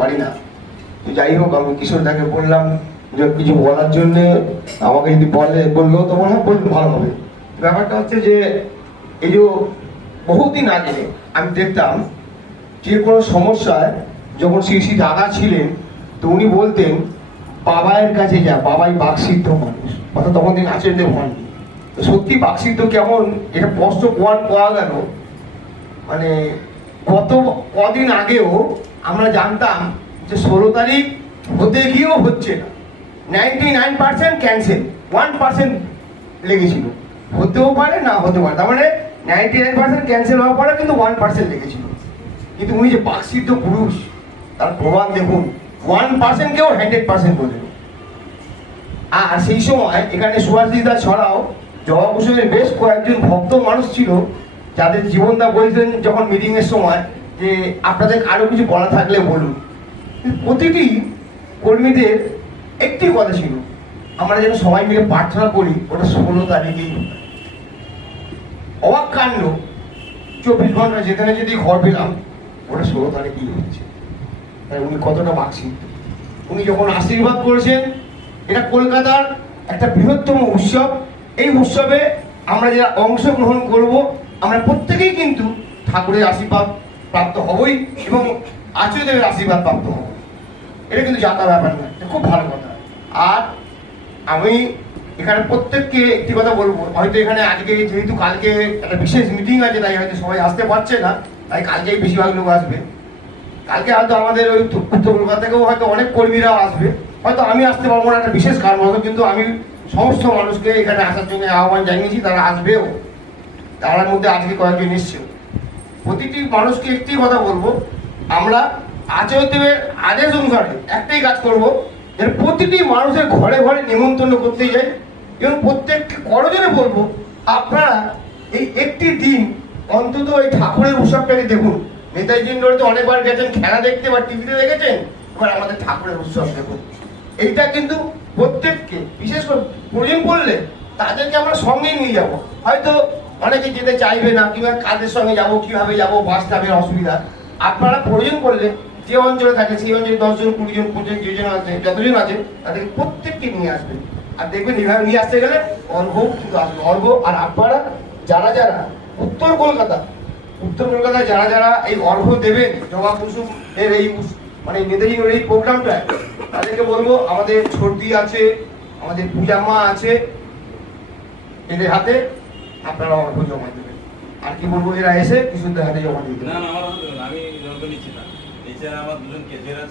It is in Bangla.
পারি না। তো যাই হোক, আমি কিশোরদাকে বললাম যে কিছু বলার জন্য, আমাকে যদি বললো তো মনে হয় বললে ভালো হবে। ব্যাপারটা হচ্ছে যে এই যে বহুদিন আগে আমি দেখতাম যে কোনো সমস্যায় যখন শ্রী দাদা ছিলেন, তো উনি বলতেন বাবাইয়ের কাছে যা, বাবাই বাকসিদ্ধ মানুষ, অর্থাৎ তখন দিন আচরণে হননি। তো সত্যি বাকসিদ্ধ কেমন এটা স্পষ্ট পাওয়া গেল। মানে গত কদিন আগেও আমরা জানতাম যে 16 তারিখ হতে গিয়েও হচ্ছে না, 99% ক্যান্সেল, 1% লেগেছিল। হতেও পারে না হতে পারে, তার মানে 99% ক্যান্সেল হওয়ার পরে কিন্তু 1% লেগেছিল। কিন্তু উনি যে বাকসিদ্ধ পুরুষ, তার প্রমাণ দেখুন, 1% কেও 100% করে দেবে। আর সেই সময় এখানে সুভাষিতা ছড়াও জবা কুসুমের বেশ কয়েকজন ভক্ত মানুষ ছিল, যাদের জীবনদা বলছেন যখন মিটিং এর সময় যে আপনাদের আরো কিছু বলা থাকলে বলুন। প্রতিটি কর্মীদের একটি কথা ছিল, আমরা যেন সবাই মিলে প্রার্থনা করি ওটা 16 তারিখেই। অবাক কাণ্ড, 24 ঘন্টা যেখানে যদি ঘর পেলাম ওটা 16 তারিখেই হচ্ছে। তাই উনি কতটা বাকসিদ্ধ। উনি যখন আশীর্বাদ করেছেন, এটা কলকাতার একটা বৃহত্তম উৎসব। এই উৎসবে আমরা যারা অংশগ্রহণ করব, আমরা প্রত্যেকেই কিন্তু ঠাকুরের আশীর্বাদ প্রাপ্ত হবই এবং আচার্যদেবের আশীর্বাদ প্রাপ্ত হব। এটা কিন্তু যাতা ব্যাপার নয়, খুব ভালো কথা। আর আমি এখানে প্রত্যেককে একটি কথা বলবো, হয়তো এখানে আজকে যেহেতু কালকে একটা বিশেষ মিটিং আছে, তাই হয়তো সবাই আসতে পারছে না, তাই কালকেই বেশিরভাগ লোক আসবে। কালকে হয়তো আমাদের ওই উত্তর কলকাতা থেকেও হয়তো অনেক কর্মীরাও আসবে, হয়তো আমি আসতে পারবো না, একটা বিশেষ কারণ হতো। কিন্তু আমি সমস্ত মানুষকে এখানে আসার জন্য আহ্বান জানিয়েছি, তারা আসবেও। তার মধ্যে আজকে কয়েকজন এসছে। প্রতিটি মানুষকে একটি কথা বলবো, আমরা আচার্যদেবের আদেশ অনুসারে একটাই কাজ করব, যে প্রতিটি মানুষের ঘরে ঘরে নিমন্ত্রণ করতে যাই এবং প্রত্যেককে করজনে বলবো আপনারা এই একটি দিন অন্তত এই ঠাকুরের উৎসবটাকে দেখুন। নেতাজি ইন্ডোরে তো অনেকবার গেছেন খেলা দেখতে বা টিভিতে দেখেছেন, এবার আমাদের ঠাকুরের উৎসব দেখুন। এইটা কিন্তু প্রত্যেককে, বিশেষ করে প্রয়োজন পড়লে তাদেরকে আমরা সঙ্গেই নিয়ে যাব। হয়তো অনেকে যেতে চাইবে না, কিংবা কাদের সঙ্গে যাব, কিভাবে যাব, বাস স্টাফের অসুবিধা। আপনারা প্রয়োজন করলে যে অঞ্চলে থাকে সেই অঞ্চলে 10 জন 20 জন 25 যেজন আছে, যতজন আছে তাদেরকে প্রত্যেককে নিয়ে আসবেন। আর দেখবেন এইভাবে নিয়ে আসতে গেলে অর্ঘ কিন্তু আসবে, অর্ঘ। আর আপনারা যারা যারা উত্তর কলকাতায় যারা যারা এই অর্ঘ দেবেন জবা কুসুম এর এই মানে নেতাজির এই প্রোগ্রামটা, তাদেরকে বলবো আমাদের ছর্দি আছে, আমাদের পূজামা আছে, এদের হাতে আপনারা অর্ঘ জমা দেবেন। আর কি বলবো, এরা এসে কিশোরদের হাতে জমা দিয়ে দেবেন। না, আমি নিচ্ছি না, নিচে আমার দুজন কেজের আছে।